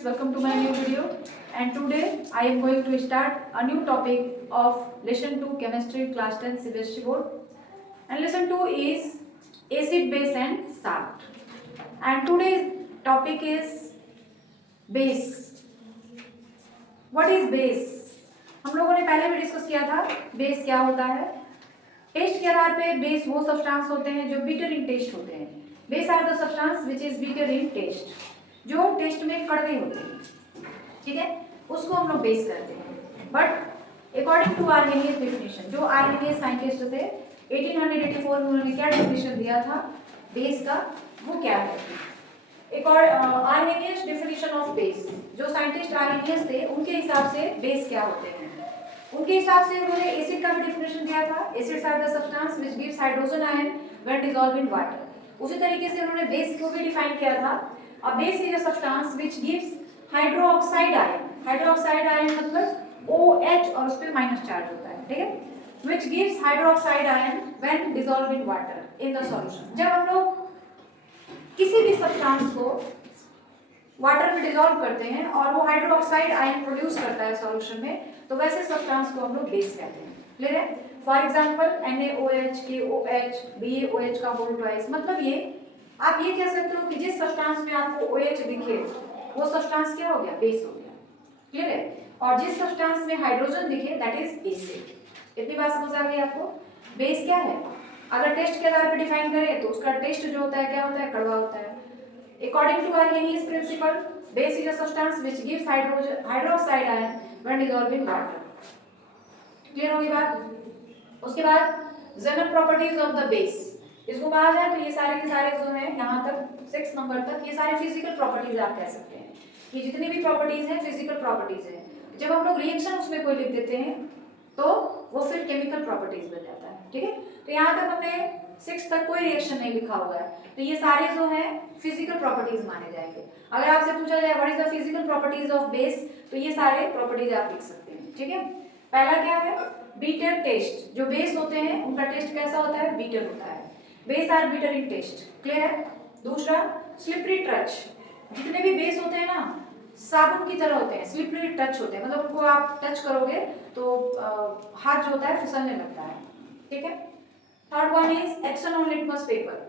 friends, welcome to my new video. And today I am going to start a new topic of lesson 2 chemistry class 10 CBSE board. And lesson 2 is acid, base and salt. And today's topic is base. What is base? हम लोगों ने पहले भी discuss किया था base क्या होता है। टेस्ट के आधार पे बेस वो सब्सटेंस होते हैं जो बिटर इन टेस्ट होते हैं। Base are the substance which is bitter in taste, जो टेस्ट में कड़वे होते हैं, ठीक है, उसको हम लोग बेस कहते हैं। But according to Arrhenius definition, जो आर्हेनियस साइंटिस्ट थे 1884 में उन्होंने क्या डेफिनेशन दिया था बेस का, वो क्या है? आर्हेनियस डेफिनेशन ऑफ बेस, जो साइंटिस्ट आर्हेनियस थे उनके हिसाब से बेस क्या होते हैं, उनके हिसाब से उन्होंने एसिड का भी डेफिनेशन दिया था। Acids are the substance which gives hydrogen ion when dissolve in water. उसी तरीके से उन्होंने बेस को भी डिफाइन किया था। A base is a substance which gives hydroxide ion. Hydroxide ion मतलब OH और उस पे माइनस चार्ज होता है, ठीक है, which gives hydroxide ion when dissolve in water in the solution. जब हम लोग किसी भी सब्सटेंस को वाटर में डिसॉल्व करते हैं और वो हाइड्रोक्साइड आयन प्रोड्यूस करता है सॉल्यूशन में, तो वैसे सब्सटेंस को हम लोग बेस कहते हैं। क्लियर है? For example NaOH, KOH, BaOH का होल ट्वाइस। मतलब ये आप ये कह सकते हो कि जिस सब्सटेंस में आपको OH दिखे वो सब्सटेंस क्या हो गया? बेस हो गया। क्लियर है? और जिस सब्सटेंस में हाइड्रोजन दिखे दैट इज एसिड। इतनी बात समझ आ गई आपको? बेस क्या है? अगर टेस्ट के आधार पर डिफाइन करें तो उसका टेस्ट जो होता है क्या होता है? कड़वा होता है। According to Arrhenius principle, base is a substance which gives hydroxide ion when dissolved in water. Clear होगी बात? उसके बाद general properties of the base. इसको कहा जाए तो ये सारे के सारे जो हैं यहाँ तक 6 नंबर तक ये सारे physical properties आप कह सकते हैं। ये जितनी भी properties हैं physical properties हैं। जब हम लोग reaction उसमें कोई लिख देते हैं तो वो फिर chemical properties बन जाता है, ठीक है? तो यहाँ तक हमने 6 तक कोई रिएक्शन नहीं लिखा हुआ है, तो ये सारे जो हैं फिजिकल प्रॉपर्टीज माने जाएंगे। अगर आपसे पूछा जाए what is the physical properties of base, तो ये सारे प्रॉपर्टीज आप लिख सकते हैं, ठीक है। पहला क्या है? Beater test. जो बेस होते हैं उनका टेस्ट कैसा होता है? बीटर होता है। Base are bitter in taste. Clear है? दूसरा स्लिपरी टच। जितने भी बेस होते हैं ना साबुन की तरह होते हैं, स्लिपरी टच होते हैं, मतलब उनको आप टच करोगे तो हाथ जो होता है फिसलने लगता है, ठीक है। Third one is action on litmus paper.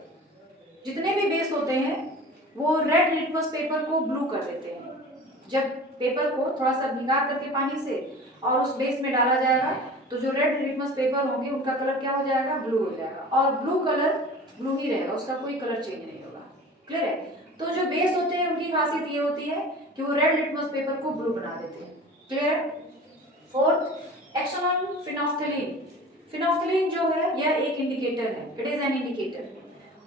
जितने भी बेस होते हैं वो रेड लिटमस पेपर को ब्लू कर देते हैं। जब पेपर को थोड़ा सा भिगा करके पानी से और उस बेस में डाला जाएगा तो जो रेड लिटमस पेपर होंगे उनका कलर क्या हो जाएगा? ब्लू हो जाएगा। और ब्लू कलर ब्लू ही रहेगा, उसका कोई कलर चेंज नहीं होगा। क्लियर है? तो जो बेस होते हैं उनकी खासियत ये होती है कि वो रेड लिटमस पेपर को ब्लू बना देते हैं। Clear? Fourth, action on phenolphthalein. Phenolphthalein जो है यह एक इंडिकेटर है, इट इज एन इंडिकेटर,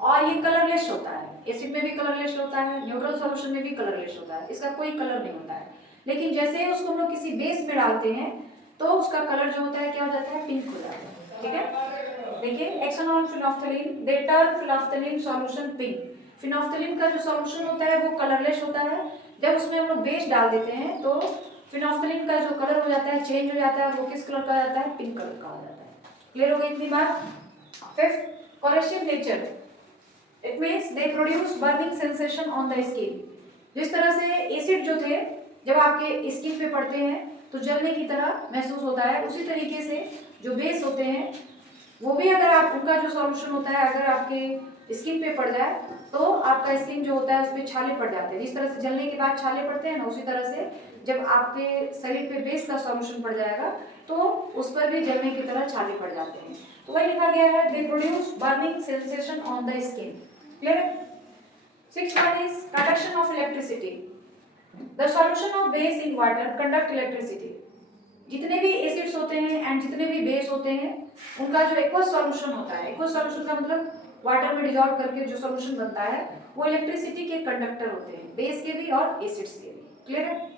और ये कलरलेस होता है। एसिड में भी कलरलेस होता है, न्यूट्रल सॉल्यूशन में भी कलरलेस होता है, इसका कोई कलर नहीं होता है। लेकिन जैसे ही उसको हम लोग किसी बेस में डालते हैं तो उसका कलर जो होता है क्या हो जाता है? पिंक हो जाता है, ठीक है। देखिए action on phenolphthalein, they turn phenolphthalein solution pink. Phenolphthalein का जो सॉल्यूशन होता है वो कलरलेस होता है। जब उसमें हम लोग बेस डाल देते हैं तो फिनोफ्थलीन का जो कलर हो जाता है चेंज हो जाता है, और वो किस कलर का जाता है? पिंक कलर का हो जाता है। क्लियर हो गई इतनी बात? Fifth, coercive nature. It means they produce burning sensation on the skin. जिस तरह से एसिड जो थे जब आपके स्किन पे पड़ते हैं तो जलने की तरह महसूस होता है, उसी तरीके से जो बेस होते हैं वो भी अगर आप उनका जो सॉल्यूशन होता है अगर आपके स्किन पे पड़ जाए तो आपका स्किन जो होता है उस पर छाले पड़ जाते हैं। जिस तरह से जलने के बाद छाले पड़ते हैं ना, उसी तरह से जब आपके शरीर पे बेस का सॉल्यूशन पड़ जाएगा तो उस पर भी जलने की तरह छाले पड़ जाते हैं। तो वही लिखा गया है, they produce burning sensation on the skin. Clear? Sixth one is conduction of electricity. The solution of base in water conduct electricity. जितने भी एसिड्स होते हैं एंड जितने भी बेस होते हैं उनका जो एक्वस सॉल्यूशन होता है, एक्वस सॉल्यूशन का मतलब वाटर में डिसॉल्व करके जो सॉल्यूशन बनता है वो इलेक्ट्रिसिटी के कंडक्टर होते हैं, बेस के भी और एसिड्स के भी। क्लियर है?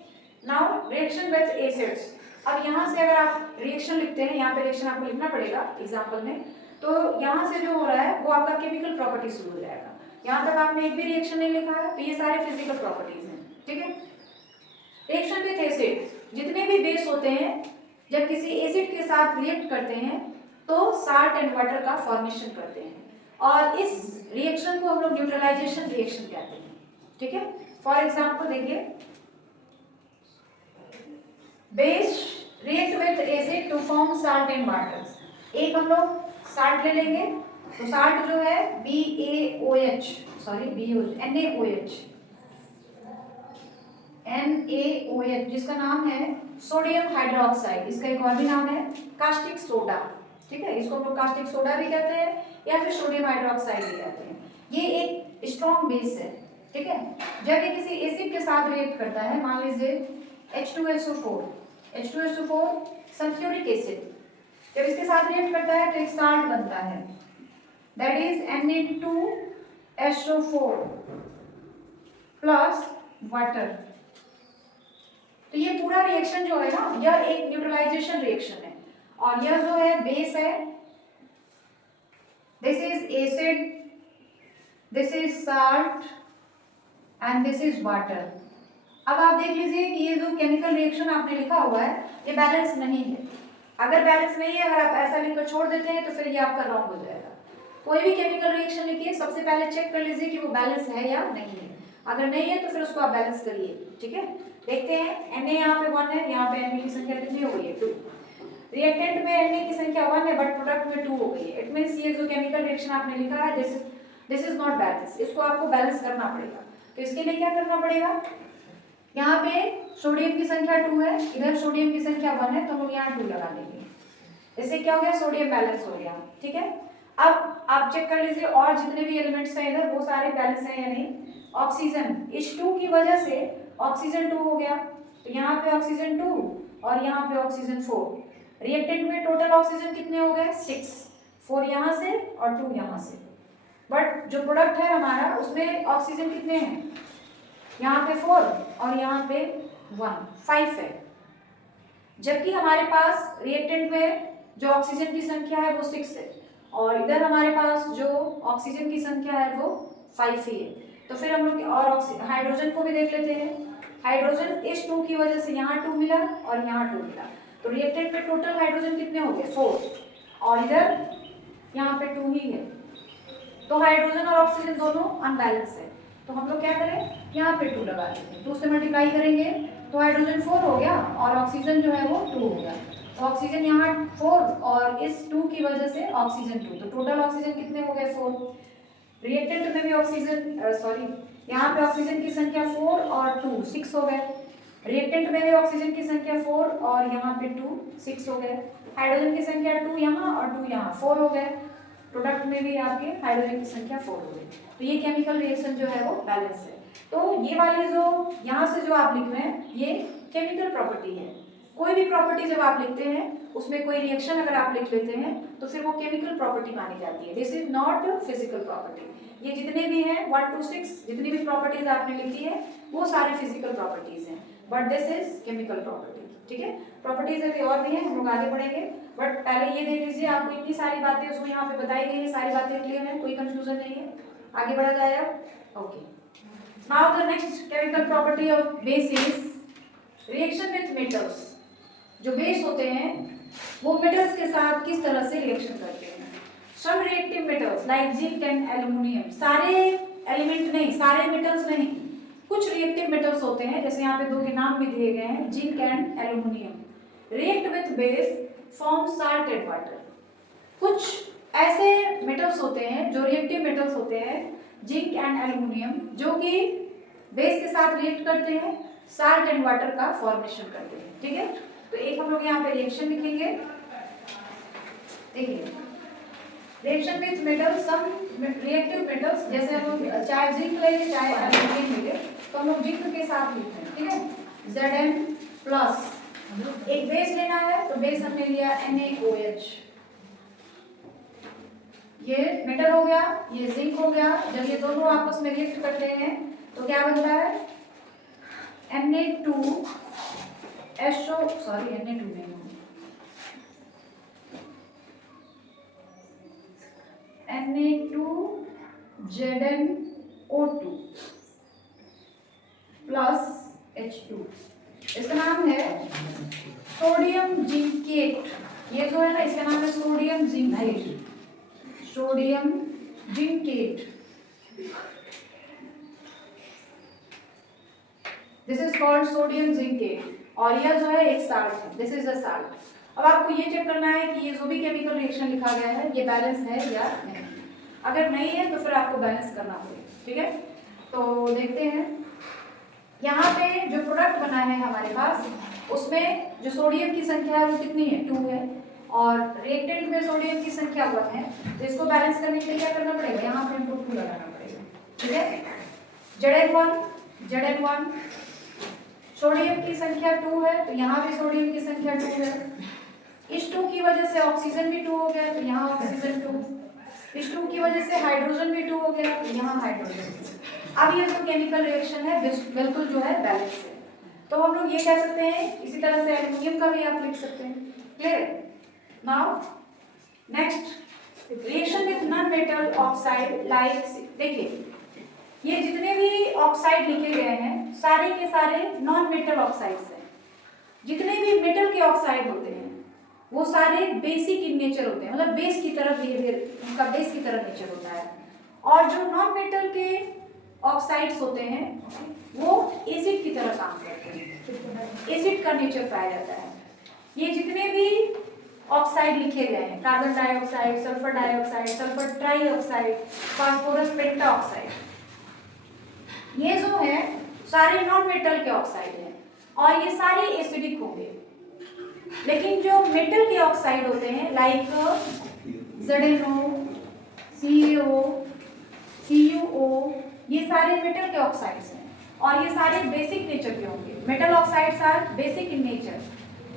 Now reaction with acids. अब यहाँ से अगर आप रिएक्शन लिखते हैं, यहाँ पे रिएक्शन आपको लिखना पड़ेगा एग्जाम्पल में, तो यहाँ से जो हो रहा है वो आपका केमिकल प्रॉपर्टी शुरू हो जाएगा। यहाँ तक आपने एक भी रिएक्शन नहीं लिखा है तो ये सारे फिजिकल प्रॉपर्टीज हैं, ठीक है। रिएक्शन विद एसिड, जितने भी बेस होते हैं जब किसी एसिड के साथ रिएक्ट करते हैं तो साल्ट एंड वाटर का फॉर्मेशन करते हैं, और इस रिएक्शन को हम लोग न्यूट्रलाइजेशन रिएक्शन कहते हैं, ठीक है। फॉर एग्जाम्पल देखिए base react with acid to form salt and water. एक हम लोग साल्ट ले लेंगे, तो साल्ट जो है BaOH, सॉरी BaOH, NaOH, जिसका नाम है सोडियम हाइड्रोक्साइड। इसका एक और भी नाम है कास्टिक सोडा। ठीक है, इसको हम लोग कास्टिक सोडा भी कहते हैं या फिर सोडियम हाइड्रोक्साइड भी कहते हैं। ये एक स्ट्रॉन्ग बेस है। ठीक है, जब ये किसी एसिड के साथ रिएक्ट करता है, मान लीजिए H2SO4 सल्फ्यूरिक एसिड, जब इसके साथ रिएक्ट करता है तो एक साल्ट बनता है, that is Na2SO4 plus water. तो ये पूरा रिएक्शन जो है ना, यह एक न्यूट्रलाइजेशन रिएक्शन है, और यह जो है बेस है, this is acid, this is salt and this is water. अब आप देख लीजिए कि ये जो केमिकल रिएक्शन आपने लिखा हुआ है ये बैलेंस नहीं है। अगर बैलेंस नहीं है, अगर आप ऐसा लिखकर छोड़ देते हैं तो फिर ये आपका रॉन्ग हो जाएगा। कोई भी केमिकल रिएक्शन लिखिए, सबसे पहले चेक कर लीजिए कि वो बैलेंस है या नहीं है। अगर नहीं है तो फिर उसको आप बैलेंस करिए। ठीक है, देखते हैं। Na यहाँ पे 1 है, यहाँ पे Na की संख्या कितनी हो गई है? 2। रिएक्टेंट में Na की संख्या 1 है बट प्रोडक्ट में 2 हो गई है। इट मींस ये जो केमिकल रिएक्शन आपने लिखा है दिस इज नॉट बैलेंस, इसको आपको बैलेंस करना पड़ेगा। तो इसके लिए क्या करना पड़ेगा? यहाँ पे सोडियम की संख्या 2 है, इधर सोडियम की संख्या 1 है, तो हम लोग यहाँ 2 लगा देंगे। इससे क्या हो गया? सोडियम बैलेंस हो गया। ठीक है, अब आप चेक कर लीजिए और जितने भी एलिमेंट्स हैं इधर वो सारे बैलेंस हैं या नहीं। ऑक्सीजन, इस 2 की वजह से ऑक्सीजन 2 हो गया, तो यहाँ पे ऑक्सीजन 2 और यहाँ पे ऑक्सीजन 4। रिएक्टेंट में टोटल ऑक्सीजन कितने हो गए? 6, 4 यहाँ से और 2 यहाँ से। बट जो प्रोडक्ट है हमारा उसमें ऑक्सीजन कितने हैं? यहाँ पे 4 और यहाँ पे 1, 5 है। जबकि हमारे पास रिएक्टेंट में जो ऑक्सीजन की संख्या है वो 6 है, और इधर हमारे पास जो ऑक्सीजन की संख्या है वो 5 ही है। तो फिर हम लोग और हाइड्रोजन को भी देख लेते हैं। हाइड्रोजन इस 2 की वजह से यहाँ 2 मिला और यहाँ 2 मिला, तो रिएक्टेंट में टोटल हाइड्रोजन कितने हो गए? 4, और इधर यहाँ पे 2 ही है। तो हाइड्रोजन और ऑक्सीजन दोनों अनबैलेंस है, तो हम लोग क्या करें? यहाँ पे 2 लगा देंगे। 2 से मल्टीप्लाई करेंगे तो हाइड्रोजन 4 हो गया और ऑक्सीजन जो है वो 2 हो गया। तो ऑक्सीजन यहाँ 4 और इस 2 की वजह से ऑक्सीजन 2, तो टोटल ऑक्सीजन कितने हो गए? 4। रिएक्टेंट में भी ऑक्सीजन सॉरी यहाँ पे ऑक्सीजन की संख्या 4 और 2 6 हो गए। रिएक्टेंट में भी ऑक्सीजन की संख्या 4 और यहाँ पे 2 6 हो गए। हाइड्रोजन की संख्या 2 यहाँ और 2 यहाँ 4 हो गए। प्रोडक्ट में भी आपके हाइड्रोजन की संख्या 4 हो गई। तो ये केमिकल रिएक्शन जो है वो बैलेंस है। तो ये वाली जो यहाँ से जो आप लिख रहे हैं ये केमिकल प्रॉपर्टी है। कोई भी प्रॉपर्टी जब आप लिखते हैं उसमें कोई रिएक्शन अगर आप लिख लेते हैं तो फिर वो केमिकल प्रॉपर्टी मानी जाती है। This is not physical property. ये जितने भी हैं 1 to 6 जितनी भी प्रॉपर्टीज आपने लिखी है वो सारे फिजिकल प्रॉपर्टीज हैं, but this is chemical property. ठीक है, प्रॉपर्टीज अभी और भी हैं, हम लोग आगे बढ़ेंगे, बट पहले ये देख लीजिए आपको इतनी सारी बातें उसमें यहाँ पे बताई गई है, सारी बातें क्लियर है, कोई कंफ्यूजन नहीं है। आगे बढ़ा जाए अब। Okay, now the next chemical property of base is reaction with metals. जो बेस होते हैं वो मेटल्स के साथ किस तरह से रिएक्शन करते हैं। Some reactive metals like zinc and aluminium, सारे एलिमेंट नहीं, सारे मेटल्स नहीं, कुछ रिएक्टिव मेटल्स होते हैं, जैसे यहाँ पे 2 के नाम भी दिए गए हैं, zinc and aluminium. React with base form salt and water. कुछ ऐसे मेटल्स होते हैं जो रिएक्टिव मेटल्स होते हैं, जिंक एंड एल्युमिनियम, जो कि बेस के साथ रिएक्ट करते हैं, साल्ट एंड वाटर का फॉर्मेशन करते हैं। ठीक है, तो एक हम लोग यहाँ पे रिएक्शन लिखेंगे। देखिए, reaction with metal, some reactive metals, जैसे हम लोग चाहे जिंक ले चाहे एल्युमिनियम ले, तो हम लोग जिंक के साथ लिखते हैं। ठीक है, Zn प्लस एक बेस लेना है, तो बेस हमने लिया NaOH। ये मेटल हो गया, ये जिंक हो गया। जब ये दोनों आपस में रिएक्ट करते हैं तो क्या बनता है? Na2SO सॉरी Na2 नहीं, Na2ZnO2 प्लस H2। इसका नाम है सोडियम जिंकेट। ये जो है ना, इसका नाम है sodium zincate, sodium zincate. This is called sodium zincate. और यह जो है एक साल्ट है, दिस इज अ साल्ट। अब आपको ये चेक करना है कि ये जो भी केमिकल रिएक्शन लिखा गया है ये बैलेंस है या नहीं। अगर नहीं है तो फिर आपको बैलेंस करना पड़ेगा, ठीक है। तो देखते हैं यहाँ पे जो प्रोडक्ट बना है हमारे पास उसमें जो सोडियम की संख्या है वो कितनी है, 2 है, और रिएक्टेंट में सोडियम की संख्या 1 है। तो इसको बैलेंस करने के लिए क्या करना पड़ेगा, यहाँ पे हमको 2 लगाना पड़ेगा, ठीक है। Zn1 सोडियम की संख्या 2 है तो यहाँ भी सोडियम की संख्या 2 है। इस 2 की वजह से ऑक्सीजन भी 2 हो गया तो यहाँ ऑक्सीजन 2। इस 2 की वजह से हाइड्रोजन भी 2 हो गया तो यहाँ हाइड्रोजन। अब ये जो केमिकल रिएक्शन है बिल्कुल जो है बैलेंस है। तो हम लोग ये कह सकते हैं, इसी तरह से एल्युमिनियम का भी आप लिख सकते हैं। Clear? Now next reaction with non metal oxide like, देखिए ये जितने भी ऑक्साइड लिखे गए हैं सारे के सारे नॉन मेटल ऑक्साइड्स हैं। जितने भी मेटल के ऑक्साइड होते हैं वो सारे बेसिक इन नेचर होते हैं, मतलब बेस की तरह बिहेवियर, उनका बेस की तरह नेचर होता है। और जो नॉन मेटल के ऑक्साइड्स होते हैं वो एसिड की तरह काम करते हैं, एसिड का नेचर पाया जाता है। ये जितने भी ऑक्साइड लिखे गए हैं, carbon dioxide, sulphur dioxide, sulphur trioxide, phosphorus pentoxide, ये जो है सारे नॉन मेटल के ऑक्साइड हैं और ये सारे एसिडिक होंगे। लेकिन जो मेटल के ऑक्साइड होते हैं लाइक ZnO, CaO, CuO, ये सारे मेटल के ऑक्साइड्स हैं और ये सारे बेसिक नेचर के होंगे। Metal oxides are basic in nature,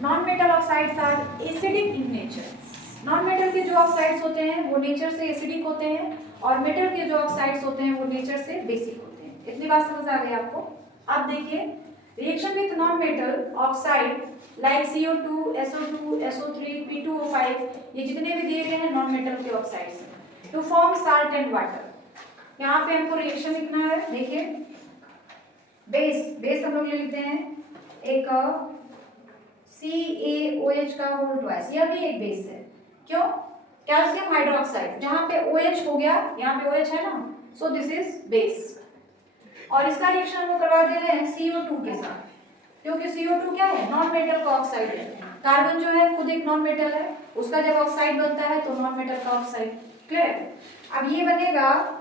non metal oxides are acidic in nature. Non metal के जो ऑक्साइड्स होते हैं वो नेचर से एसिडिक होते हैं और मेटल के जो ऑक्साइड्स होते हैं वो नेचर से बेसिक होते हैं। इतनी बात समझ आ गई आपको? अब देखिए reaction with non metal oxide like CO2, SO2, SO3, P2O5, ये जितने भी दिए गए हैं नॉन मेटल के ऑक्साइड्स हैं, to form salt and water. यहाँ पे हमको रिएक्शन लिखना है। देखिए बेस हम लोग लिखते हैं एक CaOH का होल ट्वाइस, यह भी एक बेस है। क्यों? कैल्शियम हाइड्रोक्साइड, जहाँ पे OH हो गया, यहाँ पे OH है ना, सो दिस इज बेस। और इसका रिएक्शन हम करवा दे रहे हैं CO2 के साथ, क्योंकि CO2 क्या है, नॉन मेटल का ऑक्साइड है। कार्बन जो है खुद एक नॉन मेटल है, उसका जब ऑक्साइड बनता है तो नॉन मेटल का ऑक्साइड। क्लियर? अब ये बनेगा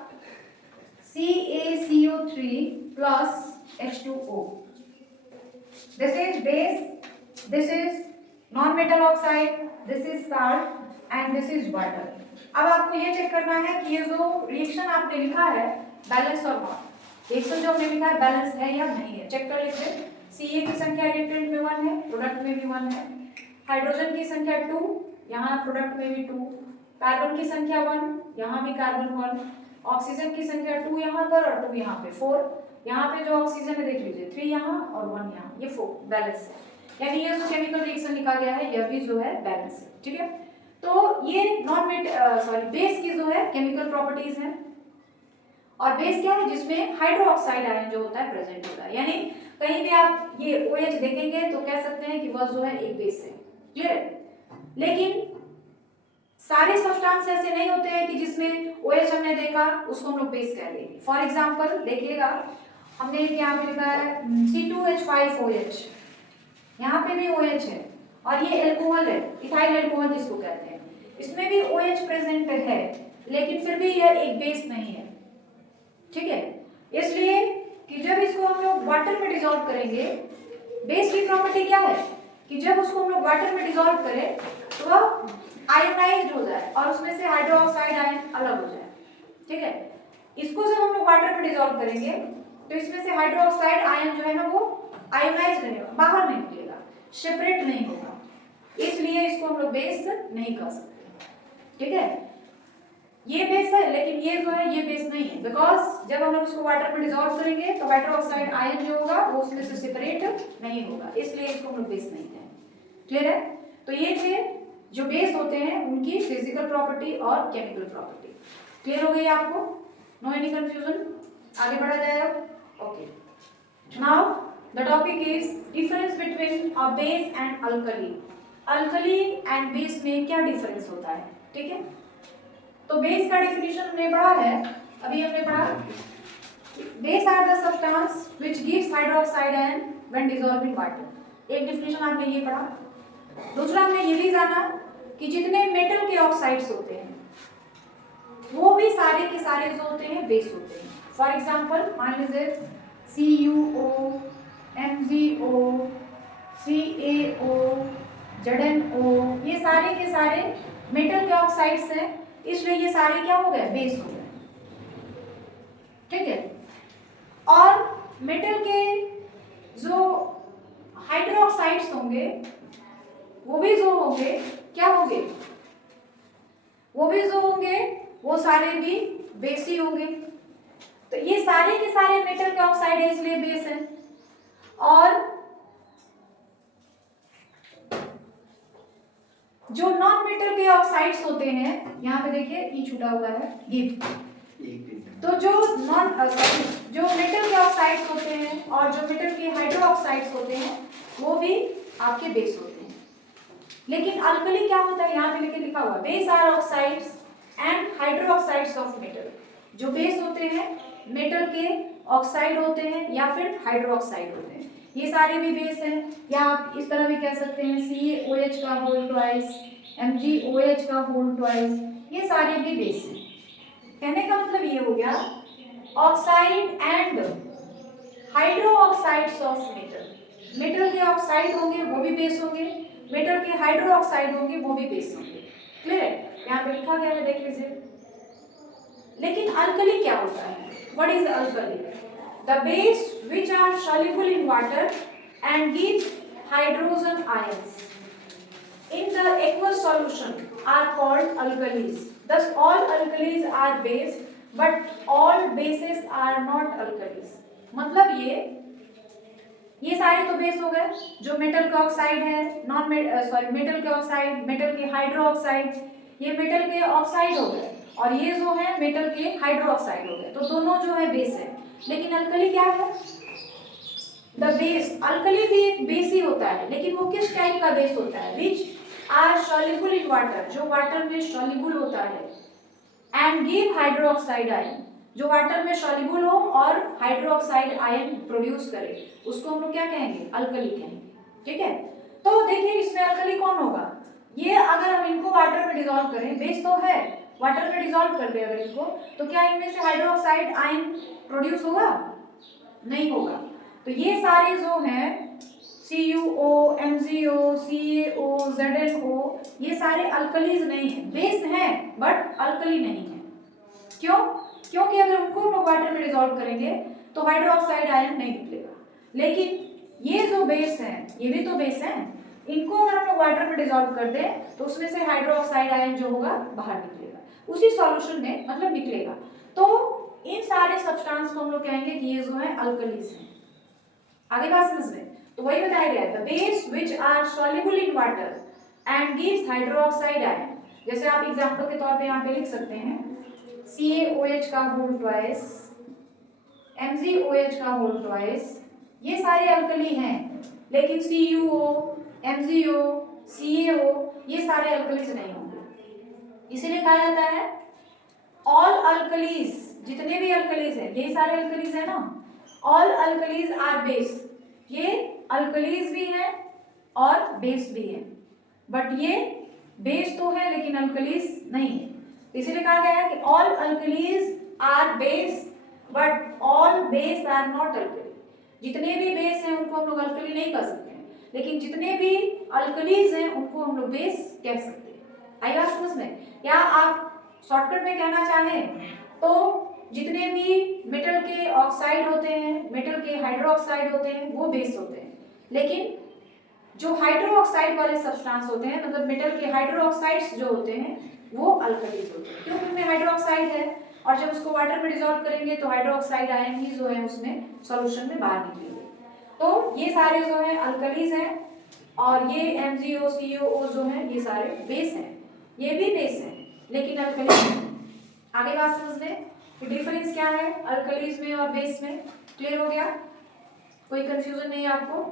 CaCO3 plus H2O. This is base, this is non-metal oxide, this is salt and this is water. अब आपको ये चेक करना है कि ये जो रिएक्शन आपने लिखा है बैलेंस और नॉट, रिएक्शन जो आपने लिखा है बैलेंस है या नहीं है, चेक कर लेते हैं। Ca की संख्या रिएक्टेंट में 1 है, प्रोडक्ट में भी 1 है। हाइड्रोजन की संख्या 2, यहाँ प्रोडक्ट में भी 2। कार्बन की संख्या 1, यहाँ भी कार्बन 1। ऑक्सीजन की संख्या 2 यहाँ पर और 2 यहाँ पे, 4। यहाँ पे जो ऑक्सीजन है देख लीजिए 3 यहाँ और 1 यहाँ, ये 4 बैलेंस है। यानी ये जो केमिकल रिएक्शन लिखा गया है यह भी जो है बैलेंस है। ठीक है, तो ये बेस की जो है केमिकल प्रॉपर्टीज हैं। और बेस क्या है, जिसमें हाइड्रोक्साइड आयन जो होता है प्रेजेंट होता है। यानी कहीं भी आप ये OH देखेंगे तो कह सकते हैं कि वह जो है एक बेस है। क्लियर? लेकिन सारे सब्सटेंस ऐसे नहीं होते हैं कि जिसमें OH हमने देखा उसको हम लोग बेस कह देंगे। फॉर एग्जांपल देखिएगा, हमने यहाँ पे लिखा है C2H5OH, यहाँ पे भी OH है और ये एल्कोहल है, इथाइल एल्कोहल जिसको कहते हैं, इसमें भी OH प्रेजेंट है, लेकिन फिर भी यह एक बेस नहीं है। ठीक है, इसलिए कि जब इसको हम लोग वाटर में डिसॉल्व करेंगे, बेस की प्रॉपर्टी क्या है कि जब उसको हम लोग वाटर में डिसॉल्व करें तो वह आयोनाइज्ड हो जाए और उसमें से हाइड्रोक्साइड आयन अलग हो जाए। ठीक है, इसको जब हम लोग वाटर में डिसॉल्व करेंगे तो इसमें से हाइड्रोक्साइड आयन जो है ना वो आयोनाइज्ड रहेगा, बाहर नहीं निकलेगा, सेपरेट नहीं होगा, इसलिए इसको हम लोग बेस नहीं कह सकते। ठीक है, ये बेस है लेकिन ये जो है ये बेस नहीं है, बिकॉज जब हम लोग इसको वाटर में डिसॉल्व करेंगे तो हाइड्रोक्साइड आयन जो होगा वो उसमें से सेपरेट नहीं होगा, इसलिए इसको हम लोग बेस नहीं कहेंगे। क्लियर है? तो ये थे जो बेस होते हैं उनकी फिजिकल प्रॉपर्टी और केमिकल प्रॉपर्टी। क्लियर हो गई आपको? No any confusion? आगे बढ़ा जाएगा। Okay, now the topic is difference between a base and alkali. Alkali and base में क्या डिफरेंस होता है? ठीक है, तो बेस का डेफिनेशन हमने पढ़ा है, अभी हमने पढ़ा base are the substance which gives hydroxide ion when dissolved in water. एक डिफिनेशन आपने ये पढ़ा। दूसरा हमने ये भी जाना कि जितने मेटल के ऑक्साइड्स होते हैं वो भी सारे के सारे जो होते हैं बेस होते हैं। फॉर एग्जाम्पल मान लीजिए CuO, MgO, CaO, ZnO, ये सारे के सारे मेटल के ऑक्साइड्स हैं, इसलिए ये सारे क्या हो गए, बेस हो गए। ठीक है। और मेटल के जो हाइड्रोक्साइड्स होंगे वो भी जो होंगे क्या होंगे, वो भी जो होंगे वो सारे भी बेस ही होंगे। तो ये सारे के सारे मेटल के ऑक्साइड है इसलिए बेस है। और जो नॉन मेटल के ऑक्साइड्स होते हैं, यहाँ पे देखिए ई छूटा हुआ है गिव, तो जो जो मेटल के ऑक्साइड्स होते हैं और जो मेटल के हाइड्रोक्साइड्स होते हैं वो भी आपके बेस होते हैं। लेकिन अल्कली क्या होता है, यहाँ पे लिखा हुआ base are oxides and hydroxides of metal. जो बेस होते हैं मेटल के ऑक्साइड होते हैं या फिर हाइड्रोक्साइड होते हैं, ये सारे भी बेस हैं। या आप इस तरह भी कह सकते हैं CaOH का होल ट्वाइस, MgOH का होल ट्वाइस, ये सारे भी बेस हैं। कहने का मतलब ये हो गया oxide and hydro oxides of metal. Metal के ऑक्साइड होंगे वो भी बेस होंगे, मेटल के हाइड्रो ऑक्साइड होंगे वो भी बेस होंगे। क्लियर है, यहाँ पे लिखा गया है, देख लीजिए। लेकिन अल्कली क्या होता है, what is alkali? The base which are soluble in water and give hydrogen ions in the aqueous solution are called alkalis. Thus all alkalis are base but all bases are not alkalis. मतलब ये सारे तो base हो गए, जो metal का oxide है, metal के ऑक्साइड, मेटल के हाइड्रो ऑक्साइड, ये मेटल के ऑक्साइड हो गए, और ये जो है मेटल के हाइड्रो ऑक्साइड हो गए, तो दोनों जो है बेस है। लेकिन अल्कली क्या है, द बेस, अल्कली भी एक बेस ही होता है, लेकिन वो किस टाइप का बेस होता है, which are soluble in water, जो वाटर में soluble होता है, एंड गिव हाइड्रोक्साइड आयन, जो वाटर में soluble हो और हाइड्रोक्साइड आयन प्रोड्यूस करे, उसको हम लोग क्या कहेंगे, अल्कली कहेंगे। ठीक है, तो देखिए इसमें अल्कली कौन होगा, ये अगर हम इनको वाटर में डिसॉल्व करें, बेस तो है, वाटर में डिसॉल्व कर दे अगर इनको, तो क्या इनमें से हाइड्रोक्साइड आयन प्रोड्यूस होगा, नहीं होगा। तो ये सारे जो हैं CuO, MgO, CaO, ZnO, ये सारे अल्कलीज नहीं है, बेस हैं बट अल्कली नहीं है। क्यों? क्योंकि अगर उनको हम वाटर में डिसॉल्व करेंगे तो हाइड्रोक्साइड आयन नहीं निकलेगा। लेकिन ये जो बेस हैं, ये भी तो बेस हैं, इनको अगर हम लोग वाटर में डिसॉल्व कर दें तो उसमें से हाइड्रोक्साइड आयन जो होगा बाहर निकलेगा, उसी सॉल्यूशन में मतलब निकलेगा। तो इन सारे सब्सटेंस को हम लोग कहेंगे कि ये जो है अल्कलीज हैं। आगे बात समझ में, तो वही बताया गया है, the base which are soluble in water and gives hydroxide ion। जैसे आप एग्जांपल के तौर पे यहाँ पे लिख सकते हैं CaOH का होल ट्वाइस, MgOH का होल ट्वाइस, ये सारे अल्कली हैं, लेकिन CuO, MgO, CaO ये सारे अल्कलीज नहीं होंगे। इसीलिए कहा जाता है ऑल अल्कलीज, जितने भी अल्कलीज हैं, ये सारे अल्कलीज है ना, ऑल अल्कलीज आर बेस, ये अल्कलीज भी हैं और बेस भी है, बट ये बेस तो है लेकिन अल्कलीज नहीं है। इसीलिए कहा गया है कि all alkalis are base but all base are not alkali. जितने भी बेस हैं उनको हम लोग अल्कली नहीं कह सकते हैं, लेकिन जितने भी अल्कलीज हैं उनको हम लोग बेस कह सकते हैं। आई बात समझ में? या आप शॉर्टकट में कहना चाहें तो जितने भी मेटल के ऑक्साइड होते हैं, मेटल के हाइड्रोक्साइड होते हैं, वो बेस होते हैं, लेकिन जो हाइड्रोक्साइड वाले सब्सटेंस होते हैं, मतलब मेटल के हाइड्रोक्साइड्स जो होते हैं वो अल्कलीज होते हैं, क्योंकि उनमें हाइड्रोक्साइड है, और जब उसको वाटर में डिसॉल्व करेंगे तो हाइड्रोक्साइड आयन ही जो है उसमें सॉल्यूशन में बाहर निकलेंगे। तो ये सारे जो है अल्कलीज हैं, और ये MgO, CuO जो है ये सारे बेस हैं, ये भी बेस हैं लेकिन अल्कली। आगे बात समझ लें कि डिफरेंस क्या है अल्कलीज में और बेस में। क्लियर हो गया? कोई कंफ्यूजन नहीं है आपको?